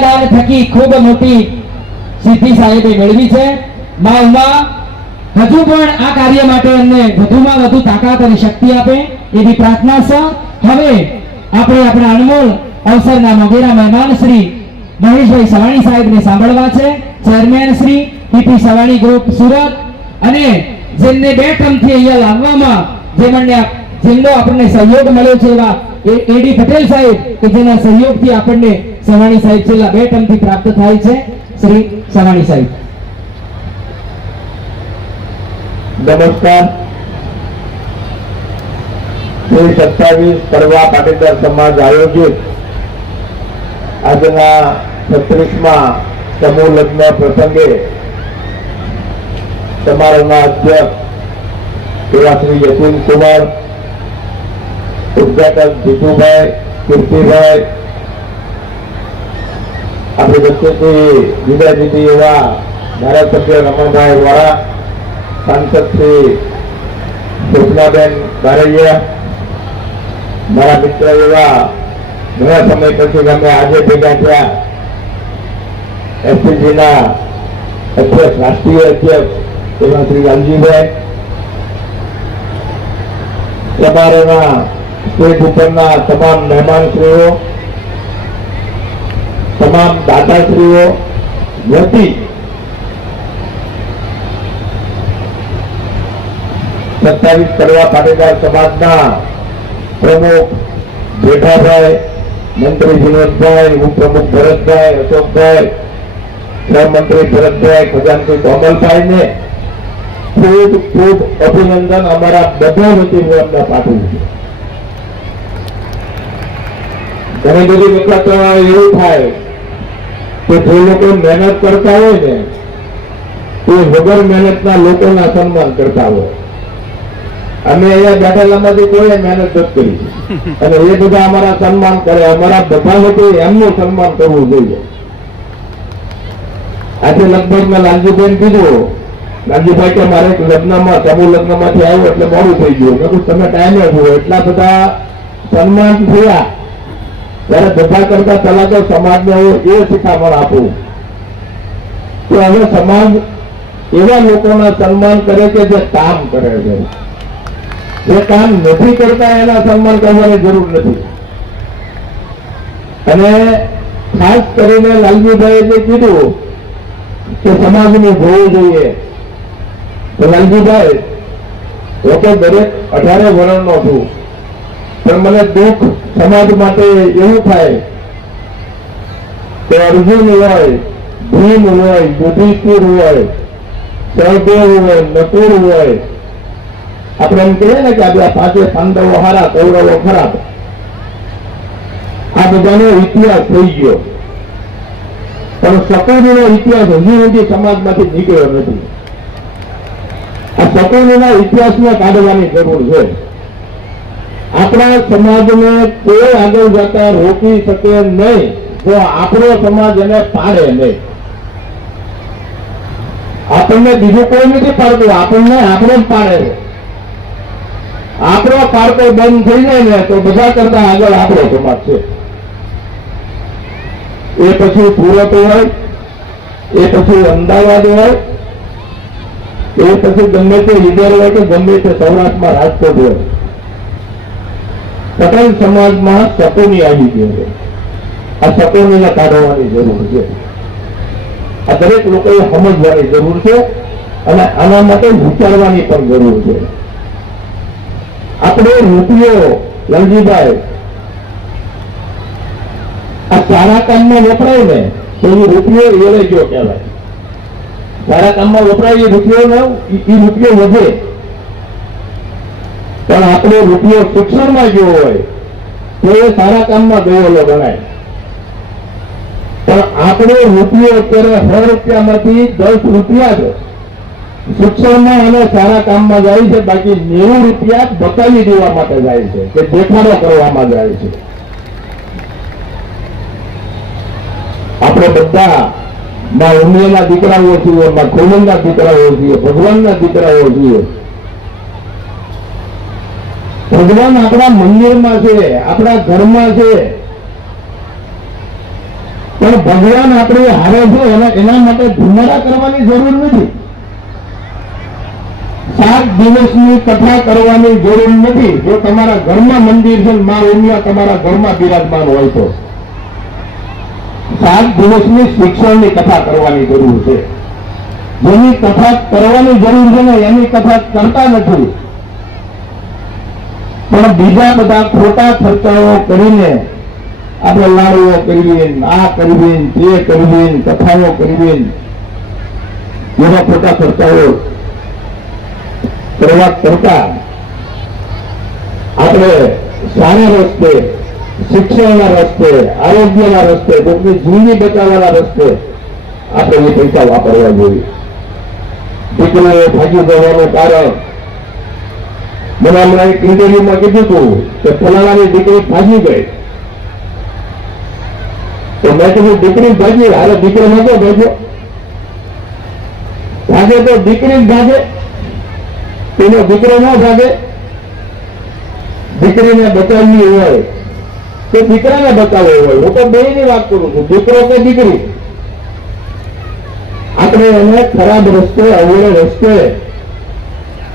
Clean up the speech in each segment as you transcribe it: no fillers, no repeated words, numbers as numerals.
કન્યાદાન થકી ખૂબ મોટી સિદ્ધિ સાહેબે મેળવી છે. માં ઉમા હજુ પણ આ કાર્ય માટે અમને વધુમાં વધુ તાકાત અને શક્તિ આપે એવી પ્રાર્થના છે. હવે આપણે આપણા અનમોલ અવસરના મોગેરા મહેમાન શ્રી મહેશભાઈ સવાણી સાહેબને સાંભળવા છે. Chairman Shri PP Savani group Surat, અને જેમને 2 ટર્મથી અહીંયા લાવવામાં જેમનો આપણને સહયોગ મળ્યો છે એવા એડી પટેલ સાહેબ કે જેના સહયોગથી આપણને સવાણી સાહેબ છેલ્લા 2 ટર્મથી પ્રાપ્ત થાય છે. શ્રી સવાણી સાહેબ. નમસ્કાર. શ્રી 27 કડવા પાટીદાર સમાજ આયોજિત આજના 36મા સમૂહ લગ્ન પ્રસંગે સમારોહના અધ્યક્ષ એવા શ્રી યતીન કુમાર, ઉદ્ઘાટક જીતુભાઈ, કીર્તિભાઈ, આપણી વચ્ચેથી જુદા જુદી એવા ધારાસભ્ય રમણભાઈ વાળા, સાંસદ શ્રી સુષ્માબેન બારૈયા, મારા મિત્ર એવા ઘણા સમય પછી અમે આજે ભેગા થયા એસપીજીના અધ્યક્ષ, રાષ્ટ્રીય અધ્યક્ષ એવા શ્રી લાલજીભાઈ, સમારોહના સ્ટેજ ઉપરના તમામ મહેમાનશ્રીઓ, તમામ દાતાશ્રીઓ વતી 27 કડવા પાટીદાર સમાજના પ્રમુખ જેઠાભાઈ, મંત્રી વિનોદભાઈ, ઉપપ્રમુખ ભરતભાઈ, અશોકભાઈ, સહમંત્રી ભરતભાઈ, ખજાનચી કોમલભાઈને ખૂબ ખૂબ અભિનંદન અમારા બધા વતી હું એમને પાઠવું છું. ઘણી બધી વખત એવું થાય કે જે લોકો મહેનત કરતા હોય ને તે વગર મહેનતના લોકોના સન્માન કરતા હોય. અમે અહીંયા બેઠેલામાંથી કોઈ મહેનત નથી કરી અને એ બધા અમારા સન્માન કરે. અમારા બધા લોકો એમનું સન્માન કરવું જોઈએ. આજે લગભગ મેં લાલજીભાઈ કીધું, લાલજીભાઈ કે મારે લગ્નમાં સમૂહ લગ્નમાંથી આવ્યો એટલે મોડું થઈ ગયું. મેં કીધું તમે ટાઈમે જુઓ, એટલા બધા સન્માન થયા ત્યારે બધા કરતા પહેલા તો સમાજને હું એ શિખામણ આપું કે હવે સમાજ એવા લોકોના સન્માન કરે કે જે કામ કરે છે. જે કામ નથી કરતા એના સન્માન કરવાની જરૂર નથી. અને ખાસ કરીને લાલજીભાઈએ જે કીધું કે સમાજને જોવું જોઈએ, તો લાલજીભાઈ લોકો દરેક 18 વર્ષનો છું, પણ મને દુઃખ સમાજ માટે એવું થાય કે અર્જુન હોય, ભીમ હોય, યુધિષ્ઠિર હોય, સહદેવ હોય, નકુર હોય, આપણે એમ કહીએ ને કે આ 5 પાંડવો હારા, કૌરવો ખરાબ, આ બધાનો ઇતિહાસ થઈ ગયો, પણ શકુનીનો ઇતિહાસ હજી સુધી સમાજમાંથી નીકળ્યો નથી. આ શકુનીના ઇતિહાસને કાઢવાની જરૂર છે. આપણા સમાજને કોઈ આગળ જતા રોકી શકે નહીં જો આપણો સમાજ એને પાડે નહીં. આપણને બીજું કોઈ નથી પાડતું, આપણને આપણો જ પાડે છે. આપણો પાડતો બંધ થઈ જાય ને તો બધા કરતા આગળ આપણો સમાજ છે. એ પછી સુરત હોય, એ પછી અમદાવાદ હોય, એ પછી ગમે તે ઈડર હોય કે ગમે તે સૌરાષ્ટ્રમાં રાજકોટ હોય, પટેલ સમાજમાં શકુની આવી ગયો છે. આ શકુનીને કાઢવાની જરૂર છે. આ દરેક લોકોએ સમજવાની જરૂર છે અને આના માટે વિચારવાની પણ જરૂર છે. આપણે રૂપિયો, લાલજીભાઈ, આ સારા કામમાં વપરાય ને તો એ રૂપિયો એળે ગયો કહેવાય. સારા કામમાં વપરાય એ રૂપિયો વધે. પણ આપણો રૂપિયો શિક્ષણમાં ગયો હોય તો એ સારા કામમાં ગયેલો ગણાય. પણ આપણો રૂપિયો અત્યારે 100 રૂપિયામાંથી 10 રૂપિયા જ શિક્ષણમાં અને સારા કામમાં જાય છે, બાકી 90 રૂપિયા બતાવી દેવા માટે જાય છે કે દેખાડો કરવામાં જાય છે. આપણે બધા માં ઉમિયાના દીકરાઓ છીએ, માં ખોલનના દીકરાઓ છીએ, ભગવાનના દીકરાઓ છીએ. ભગવાન આપણા મંદિરમાં છે, આપણા ઘરમાં છે, પણ પણ ભગવાન આપણે હારે છે એના માટે ધુમાડા કરવાની જરૂર નથી. 7 દિવસની કથા કરવાની જરૂર નથી. જો તમારા ઘરમાં મંદિર છે, મા ઉમિયા તમારા ઘરમાં બિરાજમાન હોય તો 7 દિવસની શિક્ષણની કથા કરવાની જરૂર છે. જેની કથા કરવાની જરૂર છે ને એની કથા કરતા નથી, પણ બીજા બધા ખોટા ખર્ચાઓ કરીને આપણે લાડુઓ કરવી, આ કરવી, તે કરવી, કથાઓ કરવી, એવા ખોટા ખર્ચાઓ કરવા કરતા આપણે સારા રસ્તે, શિક્ષણના રસ્તે, આરોગ્યના રસ્તે, કોઈની જિંદગી બચાવવાના રસ્તે આપણે એ પૈસા વાપરવા જોઈએ. દીકરીઓ ભાગી જવાનું કારણ મને હમણાં એક ઇન્ટરવ્યુમાં કીધું હતું કે ફલાણાની દીકરી ભાગી ગઈ, તો મેં કીધું દીકરી ભાગી, હારે દીકરો નતો ભાગ્યો? ભાગે તો દીકરી જ ભાગે, તેનો દીકરો ન ભાગે. દીકરીને બચાવવી હોય તો દીકરાને બચાવવો હોય. હું તો બેયની વાત કરું છું, દીકરો કે દીકરી. આપણે એને ખરાબ રસ્તે, અવળે રસ્તે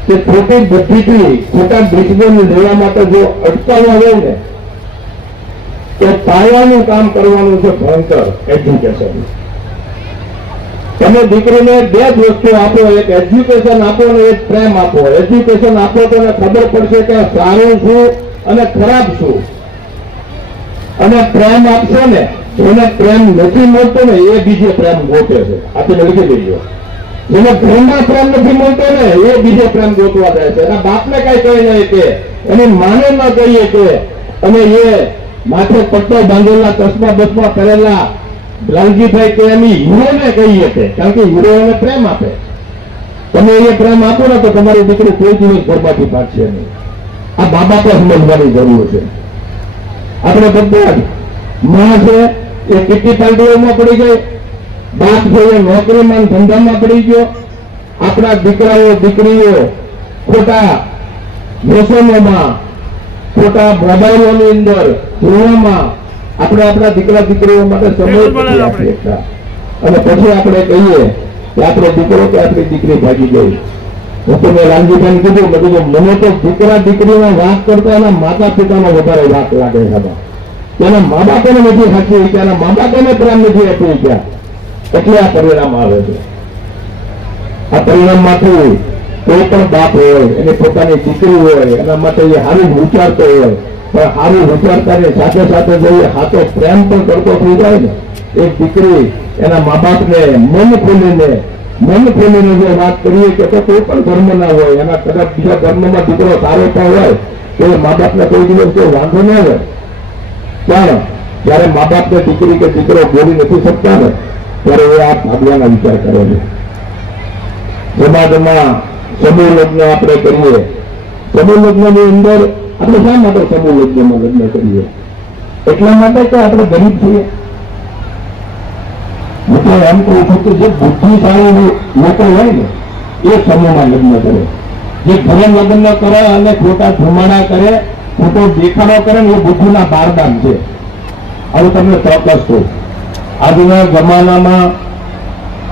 કે ખોટી બુદ્ધિથી ખોટા ડિસિઝન લેવા માટે જો અટકાવવા હોય ને તો પાયાનું કામ કરવાનું છે ભણતર, એજ્યુકેશન. તમે દીકરીને 2 જ વસ્તુ આપો, એક એજ્યુકેશન આપો ને એક પ્રેમ આપો. એજ્યુકેશન આપો તો એને ખબર પડશે કે સારું શું અને ખરાબ શું. અને પ્રેમ આપશો ને, એને પ્રેમ નથી મળતો ને એ બીજે પ્રેમ ગોતે છે. આપણે લખી દઈએ, જેને ઘરમાં પ્રેમ નથી મળતો ને એ બીજે પ્રેમ ગોતવા જાય છે. એના બાપને કઈ કહી નહીં કે, એની માને ન કહીએ કે, અને એ માથે પટ્ટો બાંધેલા, ચશ્મા બસમાં પહેરેલા લાલજીભાઈ કે એની હીરોને કહીએ કે, કારણ કે હીરો એને પ્રેમ આપે. તમે એ પ્રેમ આપો ને તો તમારી દીકરી કોઈ દિવસ ઘરમાંથી ભાગશે નહીં. આ મા બાપે સમજવાની જરૂર છે. આપણે બધા જ માં છે એ કિટ્ટી પાર્ટીઓમાં પડી ગઈ, બાપ છે એ નોકરીમાં ધંધામાં પડી ગયો. આપણા દીકરાઓ દીકરીઓ ખોટા વ્યસનોમાં, ખોટા મોબાઈલોની અંદર જોવામાં આપણે આપણા દીકરા દીકરીઓ માટે સમય નથી આપી શકતા. અને પછી આપણે કહીએ કે આપણો દીકરો કે આપણી દીકરી ભાગી ગઈ. હું તો મેં રામજીભાઈને કીધું, મને તો દીકરા દીકરીનો વાંક કરતા એના માતા પિતાનો વધારે વાંક લાગે છે. તેના મા બાપને નથી સાચી શક્યા, એના મા બાપને પ્રેમ નથી આપી શક્યા, એટલે આ પરિણામ આવે છે. આ પરિણામમાંથી કોઈ પણ બાપ હોય, એની પોતાની દીકરી હોય, એના માટે એ સારું વિચારતો હોય, પણ સારું વિચારતાની સાથે સાથે જો એ સાચો પ્રેમ પણ કરતો થઈ જાય ને, એક દીકરી એના મા બાપને મન ખોલીને જો વાત કરીએ કે કોઈ પણ ધર્મના હોય, એના કદાચ બીજા ધર્મમાં દીકરો સારો પણ હોય તો એ મા બાપને કોઈ દિવસ કોઈ વાંધો ન હોય. પણ જયારે મા બાપને દીકરી કે દીકરો બોલી નથી શકતા ને ત્યારે એ આ ભાગવાના વિચાર કરે છે. સમાજમાં સમૂહ લગ્ન આપણે કરીએ, સમૂહ લગ્નની અંદર આપણે શા માટે સમૂહ લગ્નમાં લગ્ન કરીએ? એટલા માટે કે આપણે ગરીબ છીએ. હું તો એમ કહું છું કે જે બુદ્ધિશાળી લોકો હોય ને એ સમૂહમાં લગ્ન કરે. જે ઘરે લગ્ન કરે અને ખોટા ધુમાડા કરે, ખોટો દેખાડો કરે ને એ બુદ્ધિના બારદાન છે. હવે તમને ચોક્કસ કહું, આજના જમાનામાં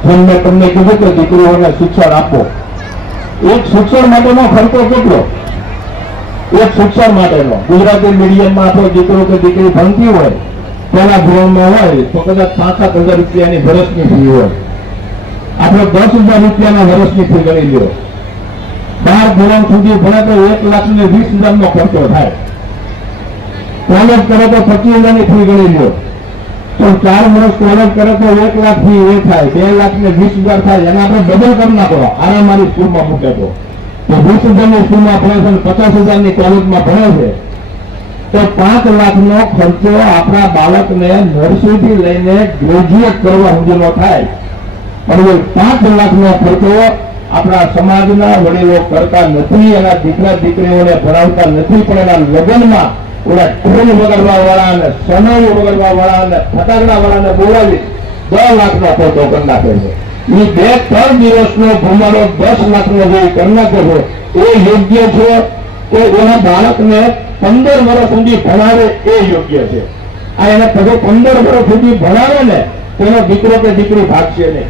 જેમ મેં તમને કીધું કે દીકરીઓને શિક્ષણ આપો, એક શિક્ષણ માટેનો ખર્ચો કેટલો? એક શિક્ષણ માટેનો ગુજરાતી મીડિયમમાં આપણો દીકરો કે દીકરી ભણતી હોય, પહેલા ધોરણમાં હોય તો કદાચ 5,000 રૂપિયાની વર્ષની ફી હોય. આપણે 10,000 રૂપિયાના વર્ષની ફી ગણી લ્યો. 12 ધોરણ સુધી ભણે તો 1,20,000 નો ખર્ચો થાય. કોલેજ કરે તો 25,000 ફી ગણી લ્યો. તો 4 વર્ષ કોલેજ કરે તો 1 લાખ ફી એ થાય, 2,20,000 થાય. એને આપણે ડબલ કરી નાખો. આરામારી સ્કૂલમાં મૂકે તો 20,000ની સ્કૂલમાં ભણે છે, 50,000ની કોલેજમાં ભણે છે, તો 5 લાખનો ખર્ચો આપણા બાળકને નર્સરીથી લઈને ગ્રેજ્યુએટ કરવા સુધીનો થાય. પણ 5 લાખનો ખર્ચો આપણા સમાજના વડીલો કરતા નથી, એના દીકરા દીકરીઓને ભણાવતા નથી, પણ એના લગ્નમાં ઓલા ઢોલ વગાડવા વાળા અને સનોઈ વગાડવા વાળા અને ફટાકડા વાળાને બોલાવી 10 લાખનો ખર્ચો કરી નાખે છે. એ 2-3 દિવસનો ભમાડો 10 લાખનો જે કરી નાખે છે એ યોગ્ય છે કે એના બાળકને 15 વર્ષ સુધી ભણાવે એ યોગ્ય છે? આ એને પછી 15 વર્ષ સુધી ભણાવે ને તેનો દીકરો કે દીકરી ભાગશે નહીં.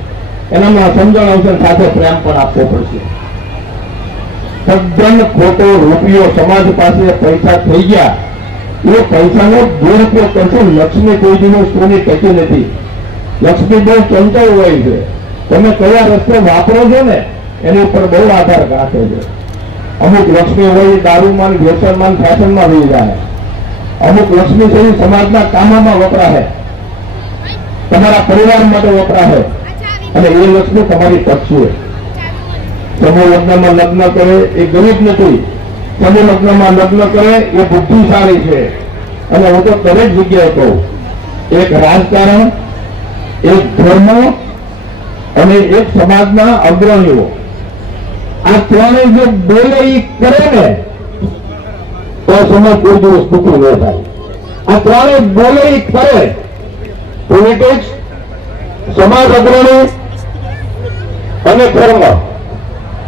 એનામાં સમજણ આવશે, સાથે પ્રેમ પણ આપવો પડશે. તદ્દન ખોટો રૂપિયો સમાજ પાસે પૈસા થઈ ગયા, એ પૈસાનો દુરુપયોગ કરશે. લક્ષ્મી કોઈ દિવસ કોઈની ટકી નથી. લક્ષ્મી બહુ ચંચળ હોય છે. તમે કયા રસ્તે વાપરો છો ને એની ઉપર બહુ આધાર રાખે છે. અમુક લક્ષ્મી હોય દારૂમાં, વ્યસનમાં, ફેશનમાં રહી જાય. અમુક લક્ષ્મી છે સમાજના કામોમાં વપરાશે, તમારા પરિવાર માટે વપરાશે, અને એ લક્ષ્મી તમારી ટકશે. સમૂહ લગ્નમાં લગ્ન કરે એ ગરીબ નથી, સમૂહ લગ્નમાં લગ્ન કરે એ બુદ્ધિશાળી છે. અને હું તો દરેક જગ્યાએ કહું, એક રાજકારણ, એક ધર્મ અને એક સમાજના અગ્રણીઓ, આ ત્રણેય જો બોલે એ કરે ને તો સમાજ કોઈ દિવસ દુઃખી ન થાય. આ ત્રણેય બોલે એ કરે, પોલિટિક્સ, સમાજ અગ્રણી અને ધર્મ,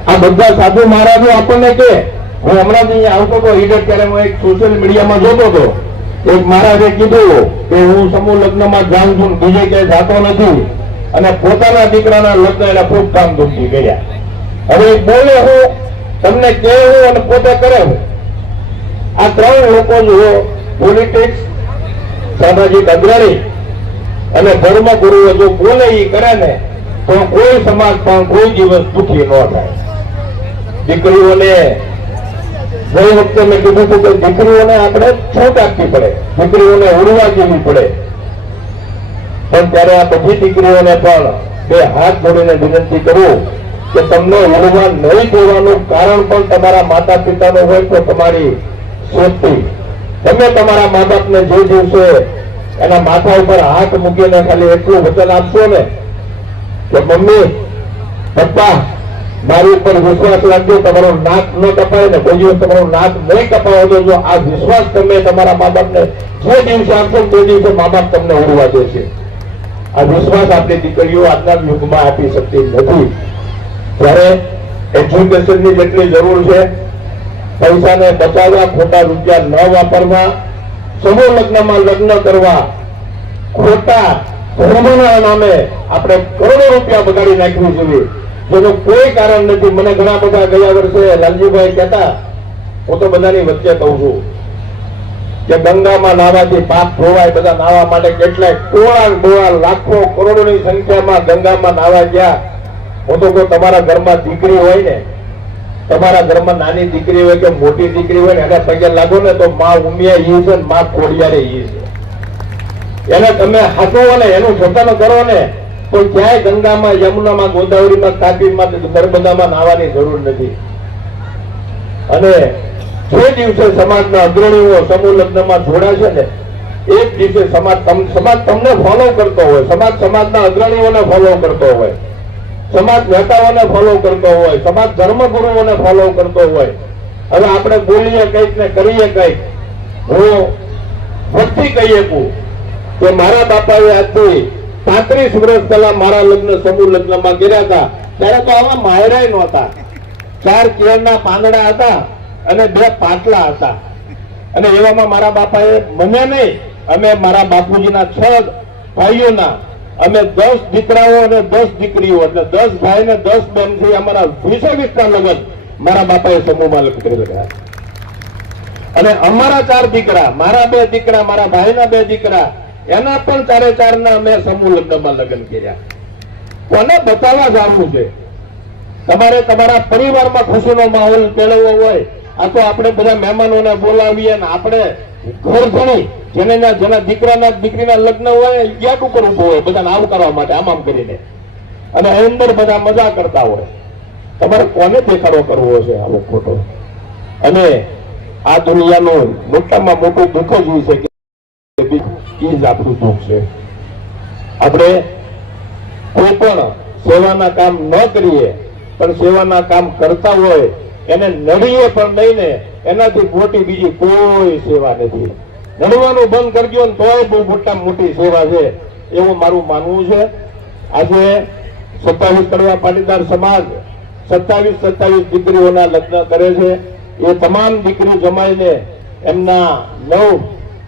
આ બધા સાધુ મહારાજો આપણને કે, હું હમણાં જ અહીંયા આવતો હતો ઈડર, ત્યારે હું એક સોશિયલ મીડિયામાં જોતો હતો, એક મહારાજે કીધું કે હું સમૂહ લગ્નમાં જાઉં છું, બીજે ક્યાંય જાતો નથી, અને પોતાના દીકરાના લગ્ન એના ખૂબ ધામધૂમથી કર્યા. હવે બોલે હું, તમને કહેવું અને પોતે કરે હું. આ ત્રણ લોકો જો પોલિટિક્સ, સામાજિક અગ્રણી અને ધર્મ ગુરુઓ જો બોલે એ કરે ને તો કોઈ સમાજ પણ કોઈ દિવસ દુઃખી ન થાય. દીકરીઓને ગઈ વખતે મેં કીધું હતું કે દીકરીઓને આપણે છૂટ આપવી પડે, દીકરીઓને ઉડવા દેવી પડે, પણ ત્યારે આ બધી દીકરીઓને પણ બે હાથ જોડીને વિનંતી કરું કે તમને ઉડવા નહીં દેવાનું કારણ પણ તમારા માતા પિતાનું હોય તો તમારી સેફટી. તમે તમારા મા બાપને જે દિવસે એના માથા ઉપર હાથ મૂકીને ખાલી એટલું વચન આપશો ને કે મમ્મી, પપ્પા, મારી ઉપર વિશ્વાસ રાખજો, તમારું નાક ન કપાય ને કોઈ દિવસ તમારું નાક નહીં કપાવો તો જો આ વિશ્વાસ તમે તમારા મા બાપને જે દિવસે આપશો તે દિવસે મા બાપ તમને ઉડવા દેશે. આ વિશ્વાસ આપણી દીકરીઓ આજના યુગમાં આપી શકતી નથી. ત્યારે એજ્યુકેશનની જેટલી જરૂર છે, પૈસાને બચાવવા, ખોટા રૂપિયા ન વાપરવા, સમૂહ લગ્નમાં લગ્ન કરવા, ખોટા ધર્મના નામે આપણે કરોડો રૂપિયા બગાડી નાખવું જોઈએ જેનું કોઈ કારણ નથી. મને ઘણા બધા ગયા વર્ષે લાલજીભાઈ કહેતા, હું તો બધાની વચ્ચે કહું છું કે ગંગામાં નાવાથી પાપ ધોવાય. બધા નાવા માટે કેટલાય ટોળા લાખો કરોડોની સંખ્યામાં ગંગામાં નાવા ગયા. હું તો કહું, તમારા ઘરમાં દીકરી હોય ને, તમારા ઘરમાં નાની દીકરી હોય કે મોટી દીકરી હોય ને, એને પગે લાગો ને તો માં ઉમિયા ઈ છે, માં ખોડિયારે ઈ છે. એને તમે હાથો ને એનું જતન કરો ને તો ક્યાંય ગંગામાં, યમુનામાં, ગોદાવરીમાં, તાપીમાં, નર્મદામાં નાવાની જરૂર નથી. અને જે દિવસે સમાજના અગ્રણીઓ સમૂહ લગ્નમાં જોડાશે ને એ જ દિવસે સમાજ તમને ફોલો કરતો હોય, સમાજના અગ્રણીઓને ફોલો કરતો હોય, સમાજ નેતાઓને ફોલો કરતો હોય, સમાજ ધર્મગુરુઓને ફોલો કરતો હોય. હવે આપણે બોલીએ કંઈક ને કરીએ કંઈક. હું વસ્તી કહી શકું કે મારા બાપાએ આજથી 35 વર્ષ પહેલા મારા લગ્ન સમૂહ લગ્નમાં કર્યા હતા. ત્યારે તો આવા માયરાય નહોતા. 4 કેળના પાંદડા હતા અને 2 પાટલા હતા. અને એવામાં મારા બાપાએ મને નહીં, અમે મારા બાપુજીના 6 ભાઈઓના અમે 10 દીકરાઓ અને 10 દીકરીઓ, એટલે 10 ભાઈ ને 10 બેન થી અમારા 20 લગ્ન મારા બાપાએ સમૂહમાં કર્યા. અને અમારા 4 દીકરા, મારા 2 દીકરા, મારા ભાઈના 2 દીકરા, એના પણ 4 ના અમે સમૂહ લગ્નમાં લગ્ન કર્યા. કોને બતાવવા જવું છે? તમારે તમારા પરિવારમાં ખુશીનો માહોલ મેળવવો હોય, આ તો આપણે બધા મહેમાનોને બોલાવીએ ને આપણે ઘર જણી જેના દીકરાના દીકરીના લગ્ન હોય ગેટ ઉપર ઉભો હોય બધાને આવકારવા માટે આમ કરીને, અને અંદર બધા મજા કરતા હોય. તમારે કોને દેખાડો કરવો છે આવો ખોટો? અને આ દુનિયાનું મોટામાં મોટું દુઃખ જ છે કે એ જ આપણું દુઃખ છે. આપણે કોઈ પણ સેવાના કામ ન કરીએ પણ સેવાના કામ કરતા હોય એને નડીએ પણ નહીં ને એનાથી મોટી બીજી કોઈ સેવા નથી. નડવાનું બંધ કરજો ને તોય બહુ મોટા મોટી સેવા છે એવું મારું માનવું છે. આજે 27 કડવા પાટીદાર સમાજ 27 દીકરીઓના લગ્ન કરે છે. એ તમામ દીકરી જમાઈને એમના 9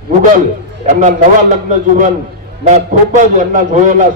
યુગલ એમના નવા લગ્ન જીવનના ખૂબ જ એમના જોયેલા